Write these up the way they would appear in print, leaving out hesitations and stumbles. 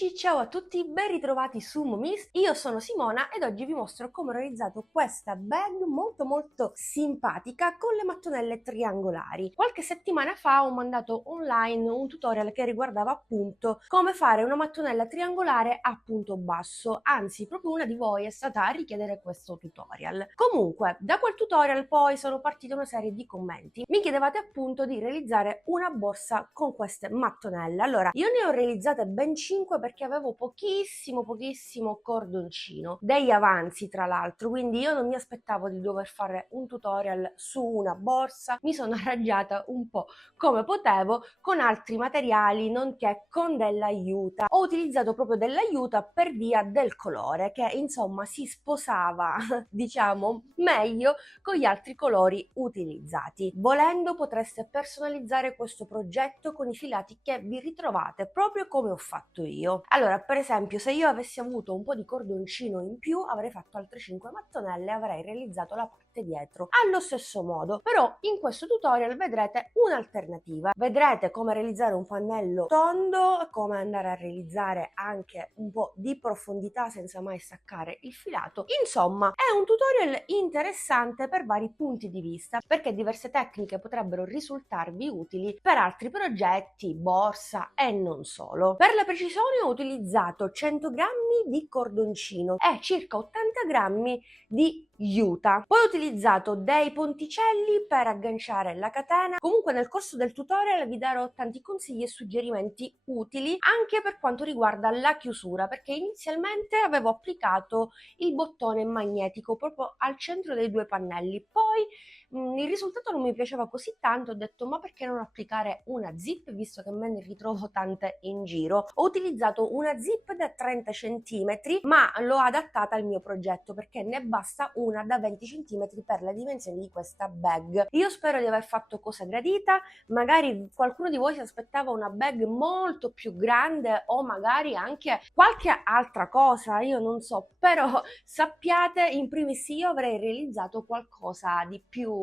amici, ciao a tutti, ben ritrovati su Momis. Io sono Simona ed oggi vi mostro come ho realizzato questa bag molto simpatica con le mattonelle triangolari. Qualche settimana fa ho mandato online un tutorial che riguardava appunto come fare una mattonella triangolare a punto basso, anzi proprio una di voi è stata a richiedere questo tutorial. Comunque, da quel tutorial poi sono partite una serie di commenti. Mi chiedevate appunto di realizzare una borsa con queste mattonelle. Allora, io ne ho realizzate ben 5 perché avevo pochissimo cordoncino, degli avanzi tra l'altro, quindi io non mi aspettavo di dover fare un tutorial su una borsa, mi sono arrangiata un po' come potevo con altri materiali nonché con dell'aiuta. Ho utilizzato proprio dell'aiuta per via del colore che insomma si sposava diciamo meglio con gli altri colori utilizzati. Volendo potreste personalizzare questo progetto con i filati che vi ritrovate proprio come ho fatto io. Allora, per esempio, se io avessi avuto un po' di cordoncino in più avrei fatto altre 5 mattonelle e avrei realizzato la parte dietro allo stesso modo, però in questo tutorial vedrete un'alternativa. Vedrete come realizzare un pannello tondo, come andare a realizzare anche un po' di profondità senza mai staccare il filato. Insomma, è un tutorial interessante per vari punti di vista, perché diverse tecniche potrebbero risultarvi utili per altri progetti, borsa e non solo. Per la precisione ho utilizzato 100 grammi di cordoncino e circa 80 grammi di juta. Poi ho utilizzato dei ponticelli per agganciare la catena. Comunque nel corso del tutorial vi darò tanti consigli e suggerimenti utili anche per quanto riguarda la chiusura, perché inizialmente avevo applicato il bottone magnetico proprio al centro dei due pannelli, poi il risultato non mi piaceva così tanto, ho detto ma perché non applicare una zip visto che me ne ritrovo tante in giro. Ho utilizzato una zip da 30 cm ma l'ho adattata al mio progetto perché ne basta una da 20 cm per le dimensioni di questa bag. Io spero di aver fatto cosa gradita, magari qualcuno di voi si aspettava una bag molto più grande o magari anche qualche altra cosa, io non so, però sappiate in primis io avrei realizzato qualcosa di più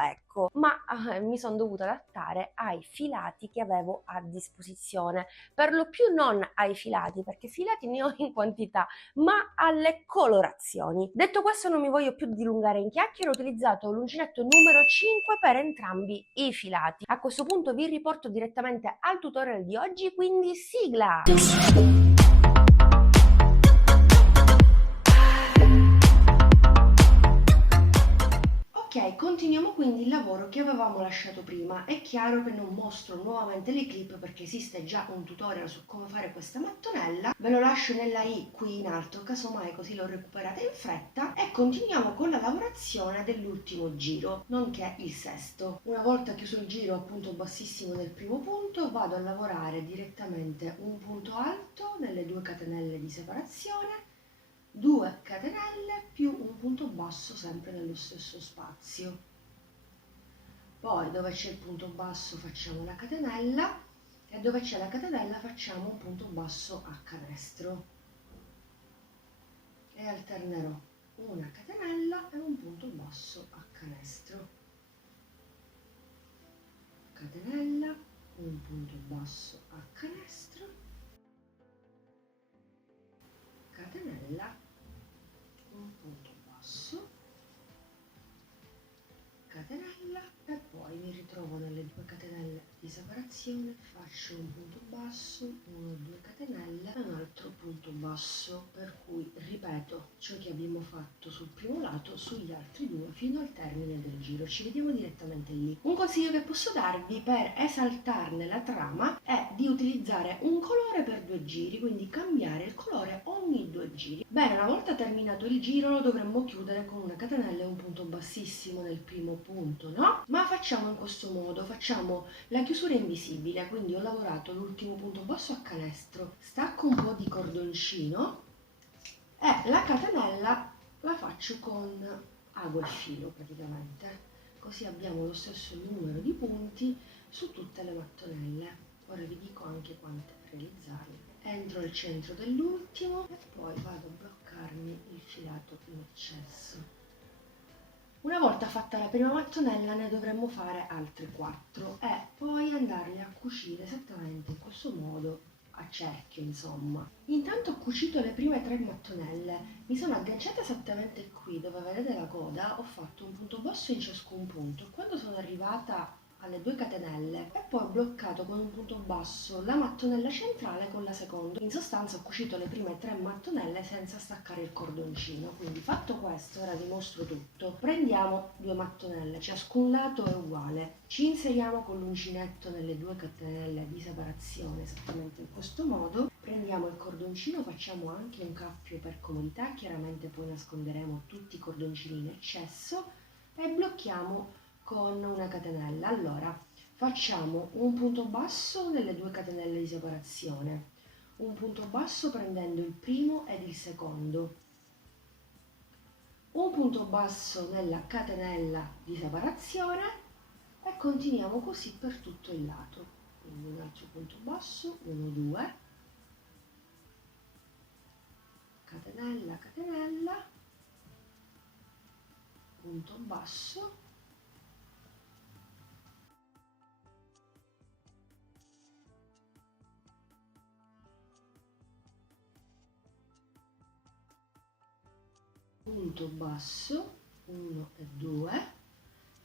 ecco, ma mi sono dovuta adattare ai filati che avevo a disposizione, per lo più non ai filati perché filati ne ho in quantità, ma alle colorazioni. Detto questo non mi voglio più dilungare in chiacchiere, ho utilizzato l'uncinetto numero 5 per entrambi i filati. A questo punto vi riporto direttamente al tutorial di oggi, quindi sigla! Ok, continuiamo quindi il lavoro che avevamo lasciato prima. È chiaro che non mostro nuovamente le clip perché esiste già un tutorial su come fare questa mattonella. Ve lo lascio nella i qui in alto, casomai così lo recuperate in fretta. E continuiamo con la lavorazione dell'ultimo giro, nonché il sesto. Una volta chiuso il giro a punto bassissimo del primo punto, vado a lavorare direttamente un punto alto nelle 2 catenelle di separazione, 2 catenelle più un punto basso sempre nello stesso spazio. Poi dove c'è il punto basso facciamo la catenella e dove c'è la catenella facciamo un punto basso a canestro e alternerò una catenella e un punto basso a canestro, catenella, un punto basso a canestro, catenella, un punto basso, catenella e poi mi ritrovo nelle 2 catenelle di separazione, faccio un punto basso, 1 2 catenelle e un altro punto basso, per cui ripeto ciò che abbiamo fatto sul primo lato sugli altri 2 fino al termine del giro. Ci vediamo direttamente lì. Un consiglio che posso darvi per esaltarne la trama è di utilizzare un colore per 2 giri, quindi cambiare il colore ogni 2 giri. Bene, una volta terminato il giro lo dovremmo chiudere con una catenella e un punto bassissimo nel primo punto, no? Ma facciamo in questo modo, facciamo la chiusura invisibile, quindi ho lavorato l'ultimo punto basso a canestro, stacco un po' di cordoncino e la catenella la faccio con ago e filo praticamente, così abbiamo lo stesso numero di punti su tutte le mattonelle. Ora vi dico anche quante realizzare. Entro al centro dell'ultimo e poi vado a bloccarmi il filato in eccesso. Una volta fatta la prima mattonella ne dovremmo fare altre 4 e poi andarle a cucire esattamente in questo modo a cerchio, insomma. Intanto ho cucito le prime 3 mattonelle, mi sono agganciata esattamente qui dove vedete la coda, ho fatto un punto basso in ciascun punto. Quando sono arrivata alle 2 catenelle e poi ho bloccato con un punto basso la mattonella centrale con la seconda. In sostanza ho cucito le prime 3 mattonelle senza staccare il cordoncino. Quindi fatto questo, ora vi mostro tutto. Prendiamo 2 mattonelle, ciascun lato è uguale, ci inseriamo con l'uncinetto nelle 2 catenelle di separazione esattamente in questo modo. Prendiamo il cordoncino, facciamo anche un cappio per comodità, chiaramente poi nasconderemo tutti i cordoncini in eccesso e blocchiamo con una catenella. Allora, facciamo un punto basso nelle 2 catenelle di separazione, un punto basso prendendo il primo ed il secondo, un punto basso nella catenella di separazione e continuiamo così per tutto il lato. Quindi un altro punto basso, 1, 2, catenella, catenella, punto basso, punto basso, 1 e 2,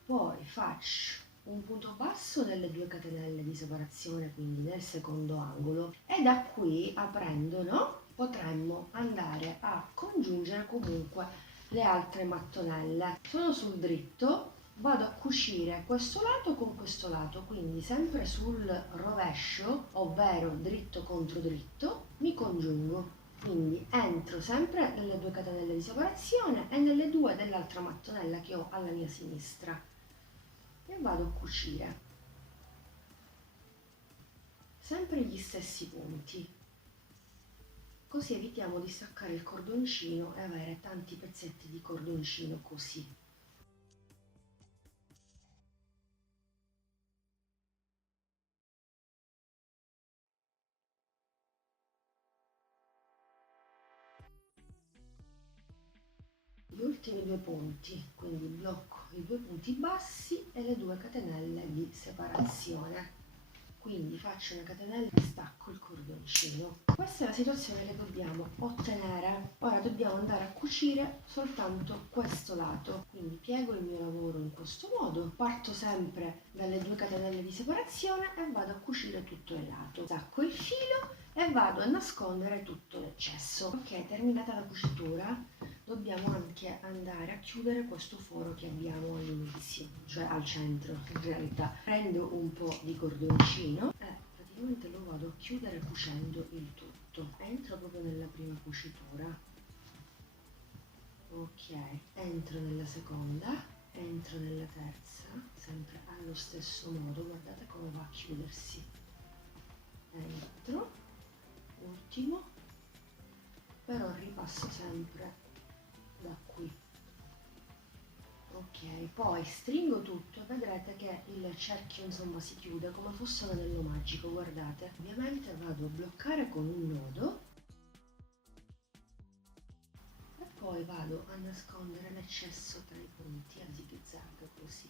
poi faccio un punto basso nelle 2 catenelle di separazione, quindi nel secondo angolo, e da qui aprendo, no, potremmo andare a congiungere comunque le altre mattonelle. Sono sul dritto, vado a cucire questo lato con questo lato, quindi sempre sul rovescio, ovvero dritto contro dritto, mi congiungo. Quindi entro sempre nelle 2 catenelle di separazione e nelle 2 dell'altra mattonella che ho alla mia sinistra e vado a cucire sempre gli stessi punti, così evitiamo di staccare il cordoncino e avere tanti pezzetti di cordoncino così. Gli ultimi 2 punti, quindi blocco i 2 punti bassi e le 2 catenelle di separazione. Quindi faccio una catenella e stacco il cordoncino. Questa è la situazione che dobbiamo ottenere. Ora dobbiamo andare a cucire soltanto questo lato. Quindi piego il mio lavoro in questo modo, parto sempre dalle 2 catenelle di separazione e vado a cucire tutto il lato. Stacco il filo e vado a nascondere tutto l'eccesso. Ok, terminata la cucitura, dobbiamo anche andare a chiudere questo foro che abbiamo all'inizio, cioè al centro in realtà. Prendo un po' di cordoncino e praticamente lo vado a chiudere cucendo il tutto. Entro proprio nella prima cucitura, ok, entro nella seconda, entro nella terza, sempre allo stesso modo, guardate come va a chiudersi. Entro, ultimo, però ripasso sempre da qui. Ok, poi stringo tutto e vedrete che il cerchio insomma si chiude come fosse un anello magico, guardate. Ovviamente vado a bloccare con un nodo e poi vado a nascondere l'eccesso tra i punti a zig-zag così.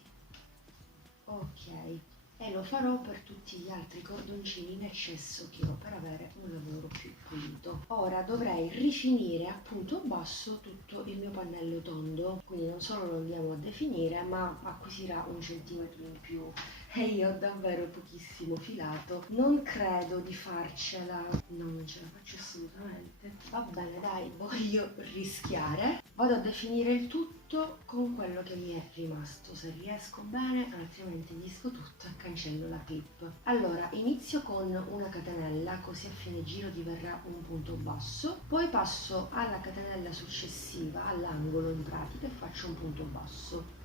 Ok, e lo farò per tutti gli altri cordoncini in eccesso che ho per avere un lavoro più pulito. Ora dovrei rifinire a punto basso tutto il mio pannello tondo, quindi non solo lo andiamo a definire ma acquisirà un centimetro in più e io ho davvero pochissimo filato, non credo di farcela, no, non ce la faccio assolutamente. Va bene, dai, voglio rischiare, vado a definire il tutto con quello che mi è rimasto, se riesco bene, altrimenti disco tutto e cancello la clip. Allora, inizio con una catenella, così a fine giro diverrà un punto basso, poi passo alla catenella successiva, all'angolo in pratica, e faccio un punto basso.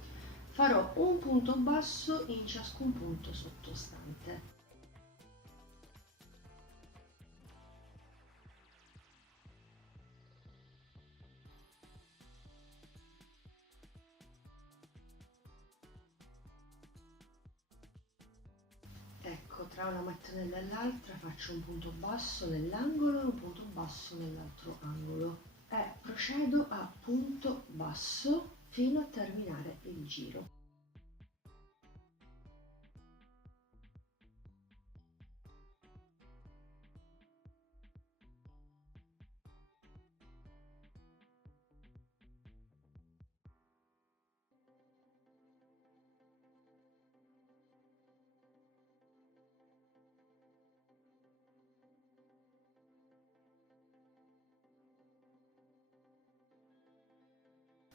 Farò un punto basso in ciascun punto sottostante. Ecco, tra una mattonella e l'altra faccio un punto basso nell'angolo e un punto basso nell'altro angolo e procedo a punto basso fino a terminare il giro.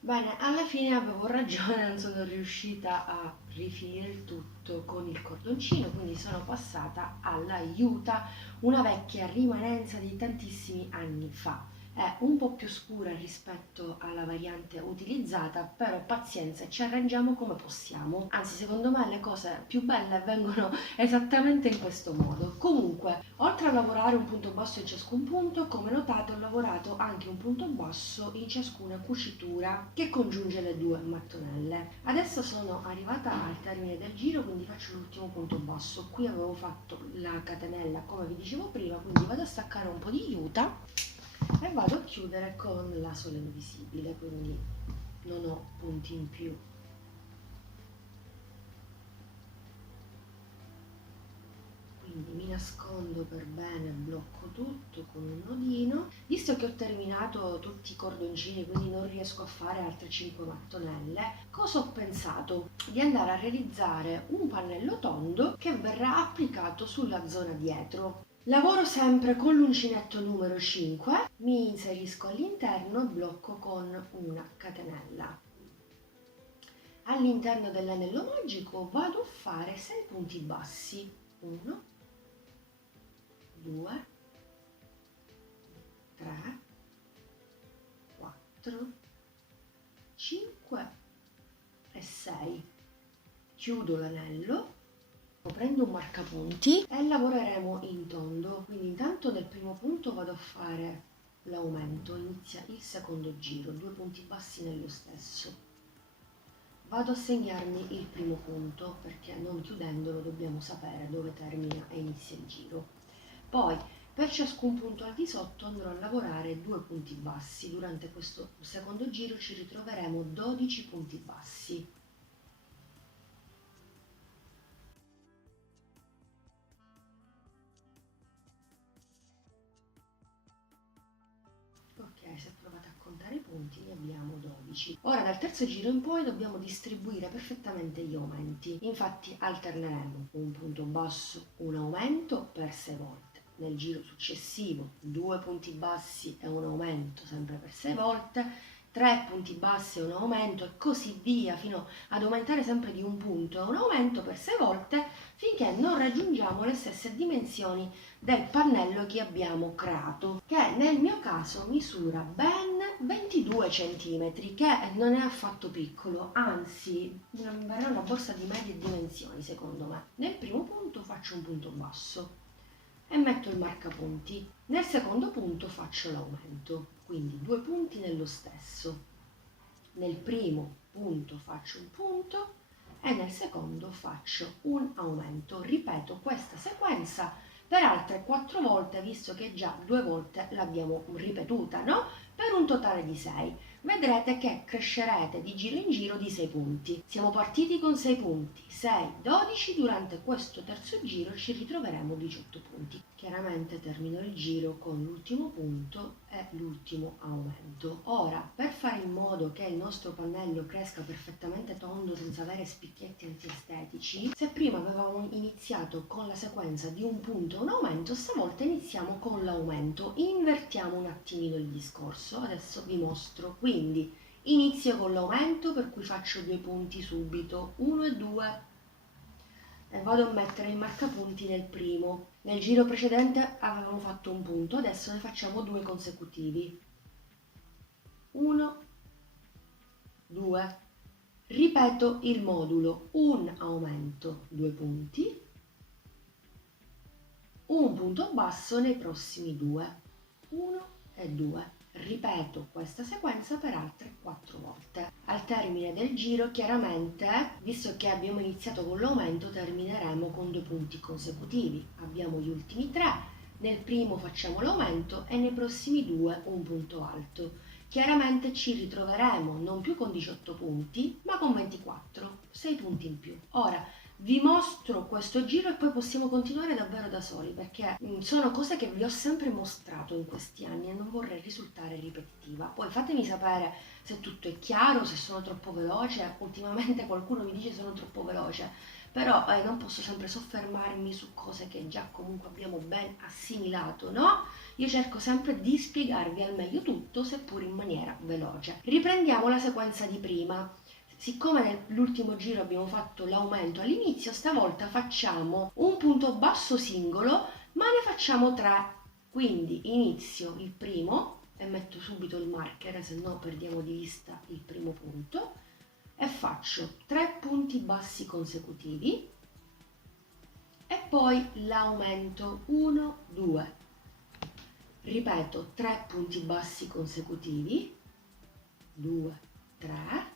Bene, alla fine avevo ragione, non sono riuscita a rifinire il tutto con il cordoncino, quindi sono passata alla Juta, una vecchia rimanenza di tantissimi anni fa. È un po' più scura rispetto alla variante utilizzata, però pazienza, ci arrangiamo come possiamo. Anzi, secondo me le cose più belle vengono esattamente in questo modo. Comunque, oltre a lavorare un punto basso in ciascun punto, come notate ho lavorato anche un punto basso in ciascuna cucitura che congiunge le due mattonelle. Adesso sono arrivata al termine del giro, quindi faccio l'ultimo punto basso. Qui avevo fatto la catenella come vi dicevo prima, quindi vado a staccare un po' di juta e vado a chiudere con la sola invisibile, quindi non ho punti in più. Quindi mi nascondo per bene, blocco tutto con un nodino. Visto che ho terminato tutti i cordoncini, quindi non riesco a fare altre 5 mattonelle, cosa ho pensato? Di andare a realizzare un pannello tondo che verrà applicato sulla zona dietro. Lavoro sempre con l'uncinetto numero 5, mi inserisco all'interno e blocco con una catenella. All'interno dell'anello magico vado a fare 6 punti bassi. 1, 2, 3, 4, 5 e 6. Chiudo l'anello, prendo un marcapunti e lavoreremo in tondo. Quindi intanto nel primo punto vado a fare l'aumento, inizia il secondo giro, 2 punti bassi nello stesso. Vado a segnarmi il primo punto perché non chiudendolo dobbiamo sapere dove termina e inizia il giro. Poi per ciascun punto al di sotto andrò a lavorare 2 punti bassi. Durante questo secondo giro ci ritroveremo 12 punti bassi. Ok, se provate a contare i punti ne abbiamo 12. Ora dal terzo giro in poi dobbiamo distribuire perfettamente gli aumenti. Infatti alterneremo un punto basso, un aumento per 6 volte. Nel giro successivo 2 punti bassi e un aumento sempre per 6 volte, 3 punti bassi e un aumento e così via fino ad aumentare sempre di un punto e un aumento per 6 volte finché non raggiungiamo le stesse dimensioni del pannello che abbiamo creato, che nel mio caso misura ben 22 cm, che non è affatto piccolo, anzi verrà una borsa di medie dimensioni secondo me. Nel primo punto faccio un punto basso e metto il marcapunti. Nel secondo punto faccio l'aumento, quindi 2 punti nello stesso. Nel primo punto faccio un punto e nel secondo faccio un aumento. Ripeto questa sequenza per altre 4 volte, visto che già 2 volte l'abbiamo ripetuta, no? Per un totale di 6. Vedrete che crescerete di giro in giro di 6 punti. Siamo partiti con 6 punti, 6, 12, durante questo terzo giro ci ritroveremo 18 punti. Chiaramente termino il giro con l'ultimo punto e l'ultimo aumento. Ora, per fare in modo che il nostro pannello cresca perfettamente tondo senza avere spicchietti antiestetici, se prima avevamo iniziato con la sequenza di un punto e un aumento, stavolta iniziamo con l'aumento. Invertiamo un attimino il discorso, adesso vi mostro. Quindi inizio con l'aumento, per cui faccio 2 punti subito, 1 e 2, e vado a mettere il marcapunti nel primo. Nel giro precedente avevamo fatto un punto, adesso ne facciamo 2 consecutivi. 1, 2. Ripeto il modulo, un aumento, 2 punti, un punto basso nei prossimi 2, 1 e 2. Ripeto questa sequenza per altre 4 volte. Al termine del giro, chiaramente, visto che abbiamo iniziato con l'aumento, termineremo con 2 punti consecutivi. Abbiamo gli ultimi 3, nel primo facciamo l'aumento e nei prossimi 2 un punto alto. Chiaramente ci ritroveremo non più con 18 punti, ma con 24, 6 punti in più. Ora, Vi mostro questo giro e poi possiamo continuare davvero da soli, perché sono cose che vi ho sempre mostrato in questi anni e non vorrei risultare ripetitiva. Poi fatemi sapere se tutto è chiaro, se sono troppo veloce. Ultimamente qualcuno mi dice sono troppo veloce, però non posso sempre soffermarmi su cose che già comunque abbiamo ben assimilato, no? Io cerco sempre di spiegarvi al meglio tutto, seppur in maniera veloce. Riprendiamo la sequenza di prima. Siccome nell'ultimo giro abbiamo fatto l'aumento all'inizio, stavolta facciamo un punto basso singolo, ma ne facciamo 3. Quindi inizio il primo e metto subito il marker, se no perdiamo di vista il primo punto, e faccio 3 punti bassi consecutivi e poi l'aumento 1, 2. Ripeto 3 punti bassi consecutivi, 2, 3.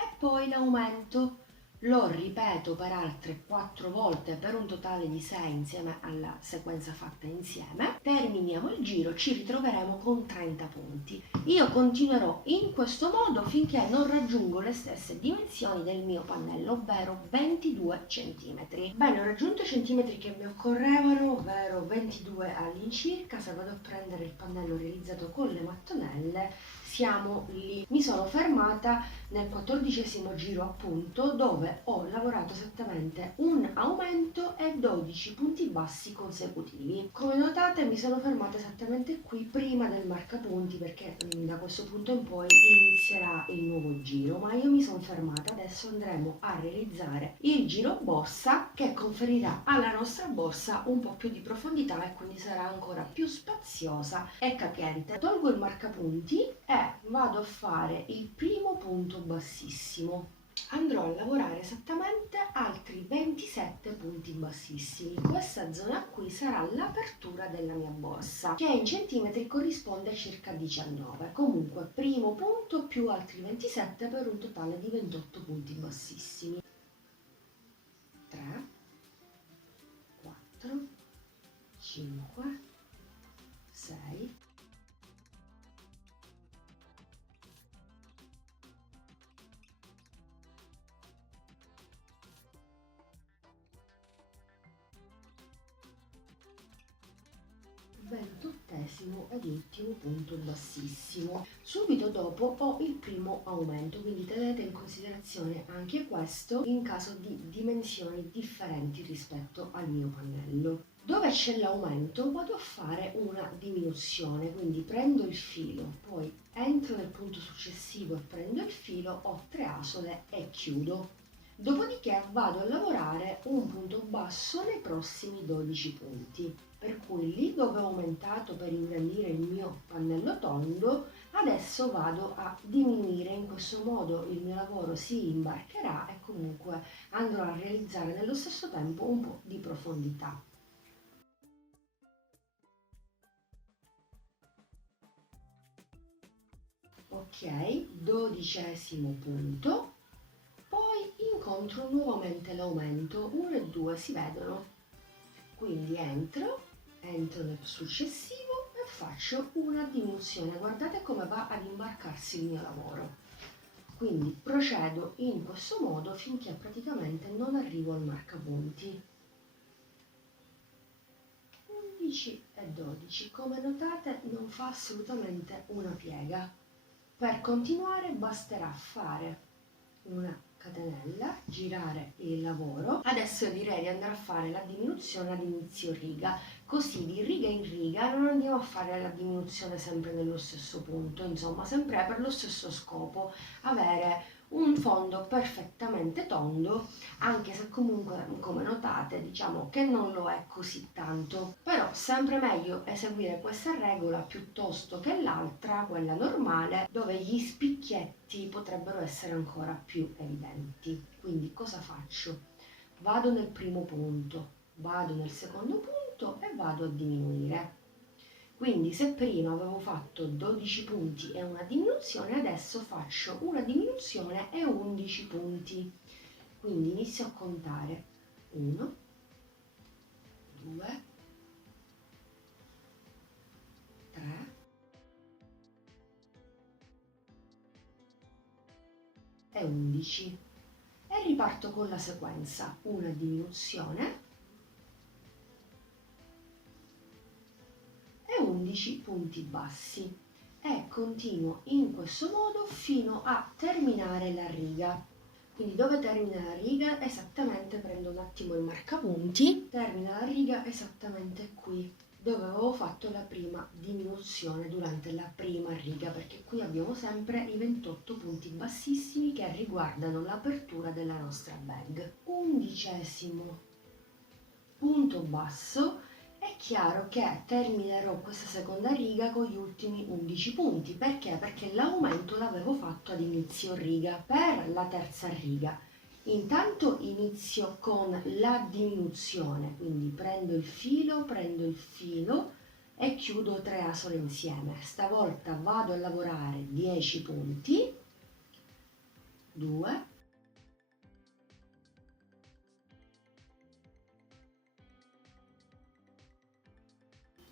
E poi l'aumento lo ripeto per altre 4 volte per un totale di 6 insieme alla sequenza fatta insieme. Terminiamo il giro, ci ritroveremo con 30 punti. Io continuerò in questo modo finché non raggiungo le stesse dimensioni del mio pannello, ovvero 22 cm. Bene, ho raggiunto i centimetri che mi occorrevano, ovvero 22 all'incirca. Se vado a prendere il pannello realizzato con le mattonelle, siamo lì. Mi sono fermata nel 14° giro appunto, dove ho lavorato esattamente un aumento e 12 punti bassi consecutivi. Come notate mi sono fermata esattamente qui prima del marcapunti, perché da questo punto in poi inizierà il nuovo giro, ma io mi sono fermata. Adesso andremo a realizzare il giro borsa, che conferirà alla nostra borsa un po' più di profondità e quindi sarà ancora più spaziosa e capiente. Tolgo il marcapunti e vado a fare il primo punto bassissimo. Andrò a lavorare esattamente altri 27 punti bassissimi. Questa zona qui sarà l'apertura della mia borsa, che in centimetri corrisponde a circa 19. Comunque primo punto più altri 27 per un totale di 28 punti bassissimi. 3, 4, 5, 6, 28° ed ultimo punto bassissimo. Subito dopo ho il primo aumento, quindi tenete in considerazione anche questo in caso di dimensioni differenti rispetto al mio pannello. Dove c'è l'aumento vado a fare una diminuzione, quindi prendo il filo, poi entro nel punto successivo e prendo il filo, ho 3 asole e chiudo. Dopodiché vado a lavorare un punto basso nei prossimi 12 punti. Per cui lì dove ho aumentato per ingrandire il mio pannello tondo, adesso vado a diminuire. In questo modo il mio lavoro si imbarcherà e comunque andrò a realizzare nello stesso tempo un po' di profondità. Ok, 12° punto, poi incontro nuovamente l'aumento, 1 e 2 si vedono, quindi entro nel successivo e faccio una diminuzione. Guardate come va ad imbarcarsi il mio lavoro. Quindi procedo in questo modo finché praticamente non arrivo al marcapunti. 11 e 12, come notate non fa assolutamente una piega. Per continuare basterà fare una catenella, girare il lavoro. Adesso direi di andare a fare la diminuzione ad inizio riga, così di riga in riga non andiamo a fare la diminuzione sempre nello stesso punto, insomma sempre per lo stesso scopo, avere un fondo perfettamente tondo, anche se comunque come notate diciamo che non lo è così tanto, però sempre meglio eseguire questa regola piuttosto che l'altra, quella normale, dove gli spicchietti potrebbero essere ancora più evidenti. Quindi cosa faccio? Vado nel primo punto, vado nel secondo punto e vado a diminuire. Quindi se prima avevo fatto 12 punti e una diminuzione, adesso faccio una diminuzione e 11 punti. Quindi inizio a contare 1, 2, 3, 11. e riparto con la sequenza, una diminuzione e 11 punti bassi e continuo in questo modo fino a terminare la riga. Quindi dove termina la riga? Esattamente, prendo un attimo il marcapunti, termina la riga esattamente qui, dove avevo fatto la prima diminuzione durante la prima riga, perché qui abbiamo sempre i 28 punti bassissimi che riguardano l'apertura della nostra bag. 11° punto basso. È chiaro che terminerò questa seconda riga con gli ultimi 11 punti. Perché? Perché l'aumento l'avevo fatto ad inizio riga. Per la terza riga intanto inizio con la diminuzione, quindi prendo il filo e chiudo 3 asole insieme. Stavolta vado a lavorare 10 punti, 2,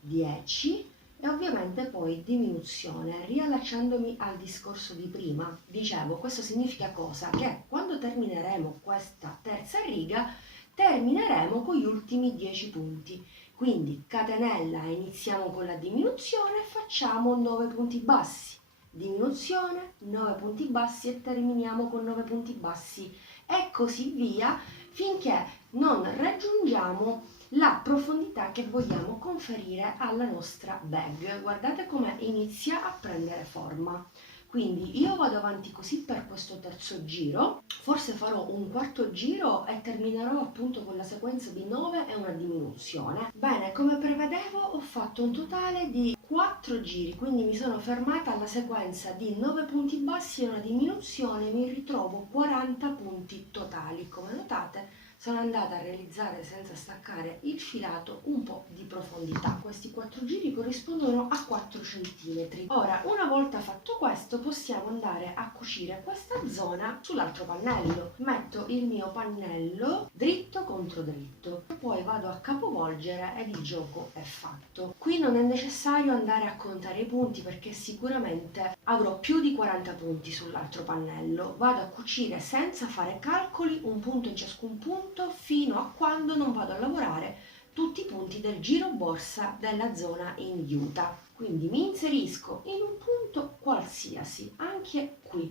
10 e ovviamente poi diminuzione, riallacciandomi al discorso di prima. Dicevo, questo significa cosa? Che quando termineremo questa terza riga, termineremo con gli ultimi 10 punti. Quindi catenella, iniziamo con la diminuzione e facciamo 9 punti bassi. Diminuzione, 9 punti bassi e terminiamo con 9 punti bassi e così via finché non raggiungiamo la profondità che vogliamo conferire alla nostra bag. Guardate come inizia a prendere forma. Quindi io vado avanti così per questo terzo giro, forse farò un quarto giro e terminerò appunto con la sequenza di 9 e una diminuzione. Bene, come prevedevo ho fatto un totale di 4 giri, quindi mi sono fermata alla sequenza di 9 punti bassi e una diminuzione, mi ritrovo 40 punti totali. Come notate sono andata a realizzare senza staccare il filato un po' di profondità. Questi 4 giri corrispondono a 4 cm. Ora, una volta fatto questo, possiamo andare a cucire questa zona sull'altro pannello. Metto il mio pannello dritto contro dritto, poi vado a capovolgere ed il gioco è fatto. Qui non è necessario andare a contare i punti perché sicuramente avrò più di 40 punti sull'altro pannello. Vado a cucire senza fare calcoli, un punto in ciascun punto, fino a quando non vado a lavorare tutti i punti del giro borsa della zona in juta. Quindi mi inserisco in un punto qualsiasi, anche qui.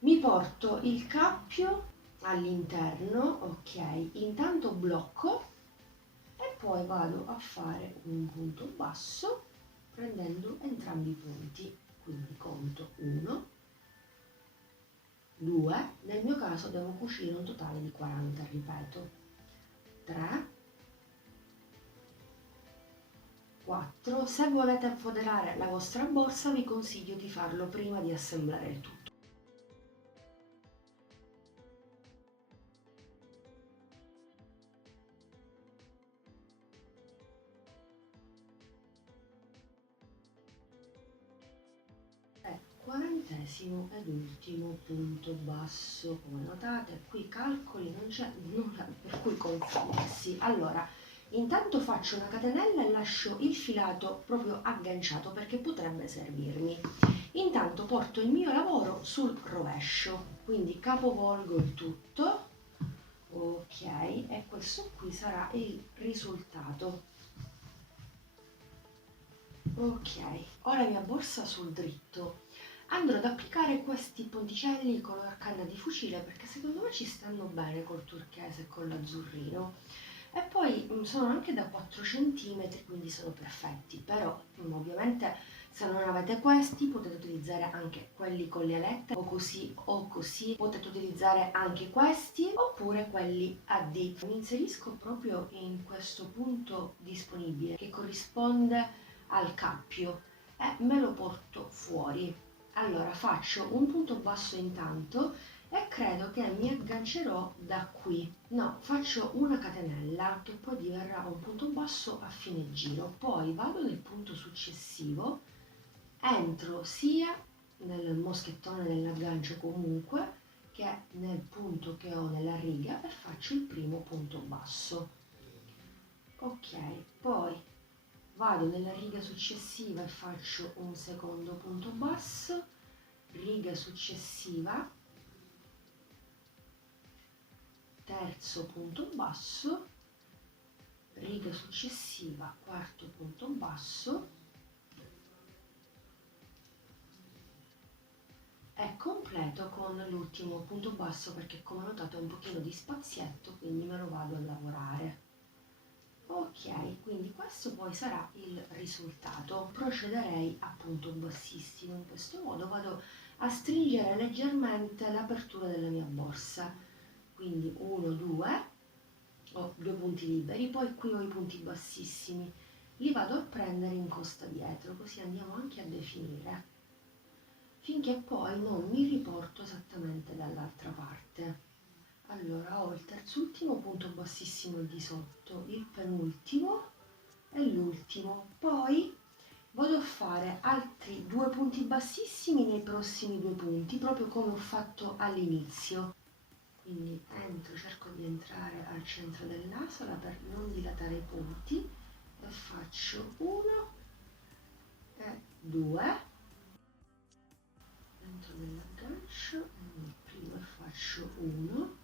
Mi porto il cappio all'interno, ok, intanto blocco e poi vado a fare un punto basso prendendo entrambi i punti. Quindi conto 1, 2, nel mio caso devo cucire un totale di 40, ripeto, 3, 4. Se volete foderare la vostra borsa vi consiglio di farlo prima di assemblare il tutto. Quarantesimo ed ultimo punto basso. Come notate qui calcoli non c'è nulla per cui confondersi. Allora intanto faccio una catenella e lascio il filato proprio agganciato perché potrebbe servirmi. Intanto porto il mio lavoro sul rovescio, quindi capovolgo il tutto, ok, e questo qui sarà il risultato. Ok, ho la mia borsa sul dritto. Andrò ad applicare questi ponticelli color canna di fucile perché secondo me ci stanno bene col turchese e con l'azzurrino. E poi sono anche da 4 cm, quindi sono perfetti. Però ovviamente se non avete questi potete utilizzare anche quelli con le alette o così. Potete utilizzare anche questi oppure quelli a D. Mi inserisco proprio in questo punto disponibile che corrisponde al cappio e me lo porto fuori. Allora faccio un punto basso intanto e credo che mi aggancerò da qui. No, faccio una catenella che poi diverrà un punto basso a fine giro. Poi vado nel punto successivo, entro sia nel moschettone dell'aggancio comunque che nel punto che ho nella riga e faccio il primo punto basso. Ok, poi vado nella riga successiva e faccio un secondo punto basso, riga successiva, terzo punto basso, riga successiva, quarto punto basso, e completo con l'ultimo punto basso perché come notate ho un pochino di spazietto, quindi me lo vado a lavorare. Ok, quindi questo poi sarà il risultato. Procederei a punto bassissimo, in questo modo vado a stringere leggermente l'apertura della mia borsa, quindi 1, 2, ho 2 punti liberi, poi qui ho i punti bassissimi, li vado a prendere in costa dietro, così andiamo anche a definire, finché poi non mi riporto esattamente dall'altra parte. Allora ho il terzultimo punto bassissimo di sotto, il penultimo e l'ultimo, poi vado a fare altri 2 punti bassissimi nei prossimi 2 punti, proprio come ho fatto all'inizio. Quindi entro, cerco di entrare al centro dell'asola per non dilatare i punti e faccio 1 e 2, entro nell'aggancio e nel primo e faccio 1,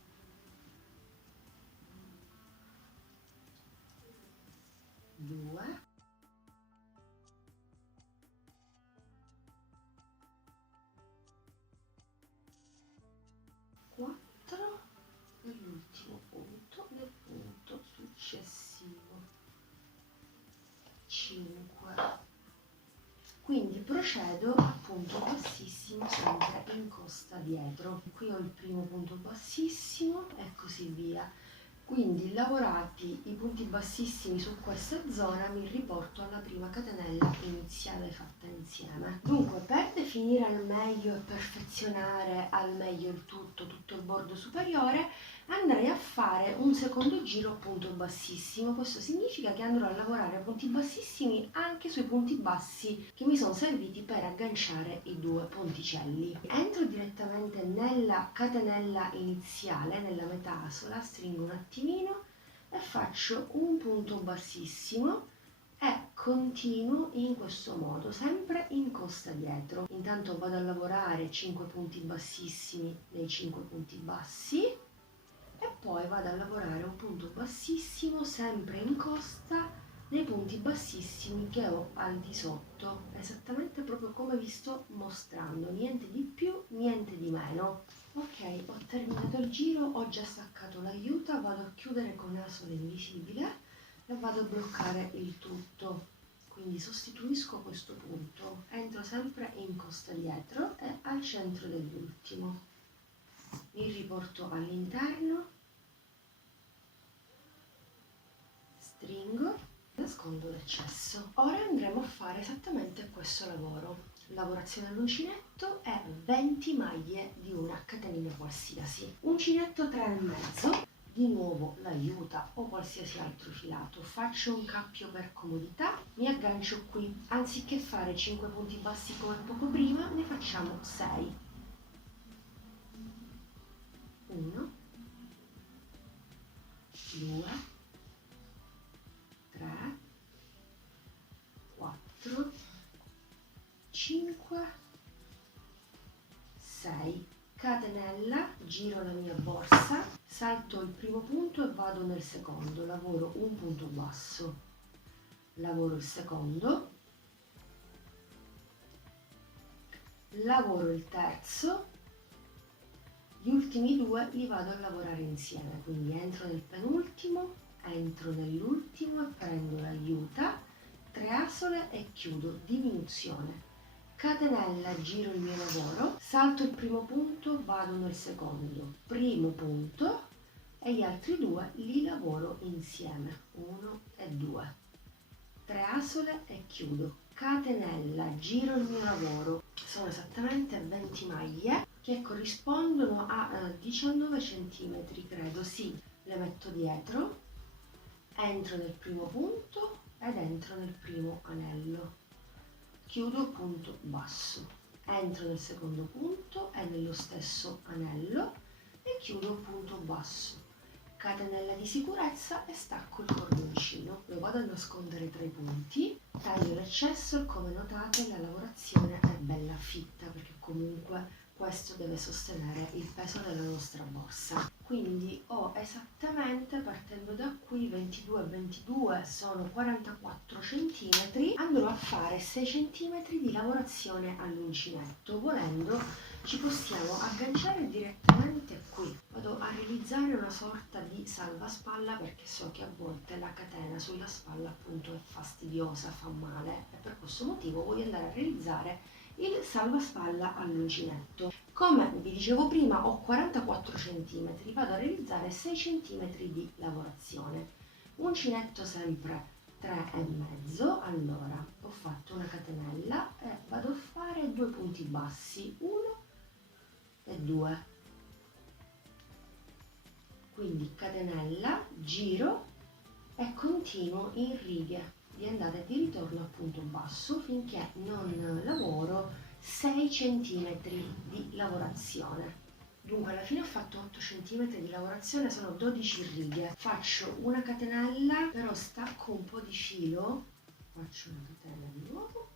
2, 4 e l'ultimo punto nel punto successivo, 5. Quindi procedo a punto bassissimo sempre in costa dietro. Qui ho il primo punto bassissimo e così via. Quindi lavorati i punti bassissimi su questa zona mi riporto alla prima catenella iniziale fatta insieme. Dunque, per definire al meglio e perfezionare al meglio il tutto il bordo superiore, andrei a fare un secondo giro a punto bassissimo. Questo significa che andrò a lavorare a punti bassissimi anche sui punti bassi che mi sono serviti per agganciare i 2 ponticelli. Entro direttamente nella catenella iniziale, nella metasola, stringo un attimino e faccio un punto bassissimo e continuo in questo modo, sempre in costa dietro. Intanto vado a lavorare 5 punti bassissimi nei 5 punti bassi e poi vado a lavorare un punto bassissimo sempre in costa nei punti bassissimi che ho al di sotto, esattamente proprio come vi sto mostrando, niente di più, niente di meno. Ok, ho terminato il giro, ho già staccato l'aiuta, vado a chiudere con asole invisibile e vado a bloccare il tutto. Quindi sostituisco questo punto, entro sempre in costa dietro e al centro dell'ultimo. Mi riporto all'interno, stringo, nascondo l'eccesso. Ora andremo a fare esattamente questo lavoro. Lavorazione all'uncinetto e 20 maglie di una catenina qualsiasi. Uncinetto 3,5, di nuovo l'aiuta o qualsiasi altro filato. Faccio un cappio per comodità, mi aggancio qui. Anziché fare 5 punti bassi come poco prima, ne facciamo 6. 1, 2, 3, 4, 5, 6. Catenella, giro la mia borsa, salto il primo punto e vado nel secondo, lavoro un punto basso, lavoro il secondo, lavoro il terzo, gli ultimi 2 li vado a lavorare insieme, quindi entro nel penultimo, entro nell'ultimo e prendo l'aiuta, 3 asole e chiudo, diminuzione. Catenella, giro il mio lavoro, salto il primo punto, vado nel secondo, primo punto e gli altri 2 li lavoro insieme, 1 e 2. 3 asole e chiudo. Catenella, giro il mio lavoro, sono esattamente 20 maglie che corrispondono a 19 cm, credo, sì, le metto dietro, entro nel primo punto ed entro nel primo anello. Chiudo punto basso, entro nel secondo punto e nello stesso anello e chiudo punto basso, catenella di sicurezza e stacco il cordoncino, lo vado a nascondere tra i punti, taglio l'eccesso e come notate la lavorazione è bella fitta perché comunque questo deve sostenere il peso della nostra borsa. Quindi ho esattamente, partendo da qui, 22 e 22 sono 44 cm. Andrò a fare 6 cm di lavorazione all'uncinetto. Volendo ci possiamo agganciare direttamente qui. Vado a realizzare una sorta di salvaspalla, perché so che a volte la catena sulla spalla appunto è fastidiosa, fa male, e per questo motivo voglio andare a realizzare il salvaspalla all'uncinetto. Come vi dicevo prima, ho 44 cm, vado a realizzare 6 cm di lavorazione. Uncinetto sempre 3,5. Allora, ho fatto una catenella e vado a fare 2 punti bassi, 1 e 2. Quindi catenella, giro e continuo in righe di andata e di ritorno a punto basso finché non lavoro 6 cm di lavorazione. Dunque alla fine ho fatto 8 cm di lavorazione, sono 12 righe. Faccio una catenella, però stacco un po' di filo, faccio una catenella di nuovo,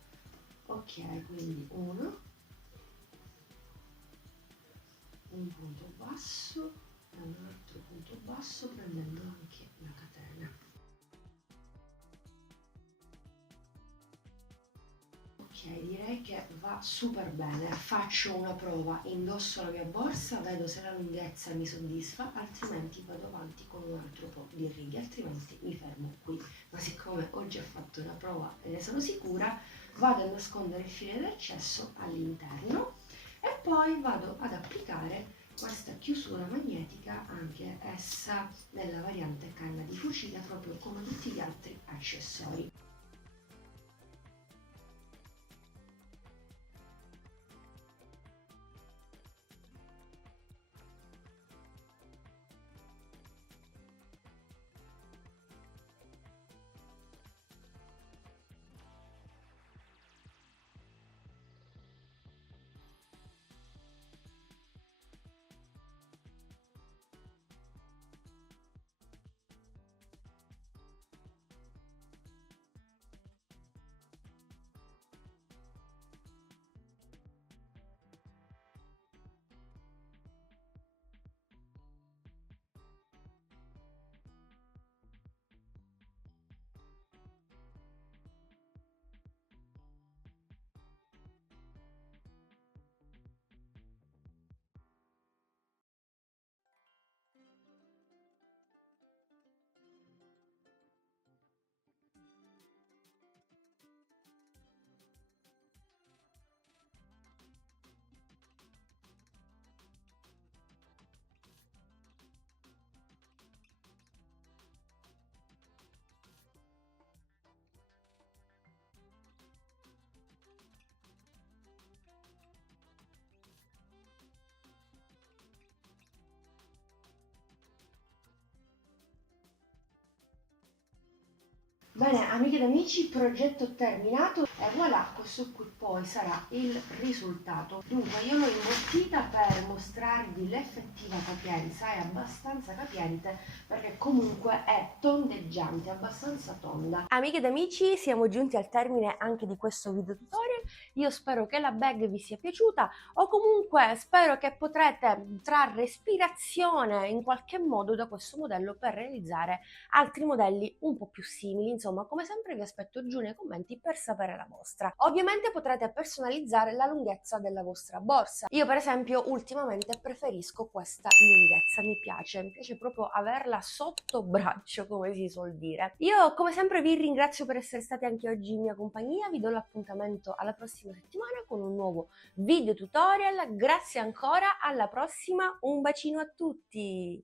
ok, quindi un punto basso e un altro punto basso prendendo anche la catena. Ok, direi che va super bene. Faccio una prova, indosso la mia borsa, vedo se la lunghezza mi soddisfa, altrimenti vado avanti con un altro po' di righe, altrimenti mi fermo qui. Ma siccome ho già fatto una prova e ne sono sicura, vado a nascondere il filo d'eccesso all'interno e poi vado ad applicare questa chiusura magnetica, anche essa nella variante canna di fucile, proprio come tutti gli altri accessori. Bene, amiche ed amici, progetto terminato e voilà, questo qui poi sarà il risultato. Dunque, io l'ho imbottita per mostrarvi l'effettiva capienza, è abbastanza capiente perché comunque è tondeggiante, abbastanza tonda. Amiche ed amici, siamo giunti al termine anche di questo video tutorial. Io spero che la bag vi sia piaciuta o comunque spero che potrete trarre ispirazione in qualche modo da questo modello per realizzare altri modelli un po' più simili. Insomma, come sempre vi aspetto giù nei commenti per sapere la vostra. Ovviamente potrete personalizzare la lunghezza della vostra borsa. Io per esempio ultimamente preferisco questa lunghezza, mi piace proprio averla sotto braccio, come si suol dire. Io come sempre vi ringrazio per essere stati anche oggi in mia compagnia, vi do l'appuntamento alla prossima settimana con un nuovo video tutorial. Grazie ancora, alla prossima, un bacino a tutti!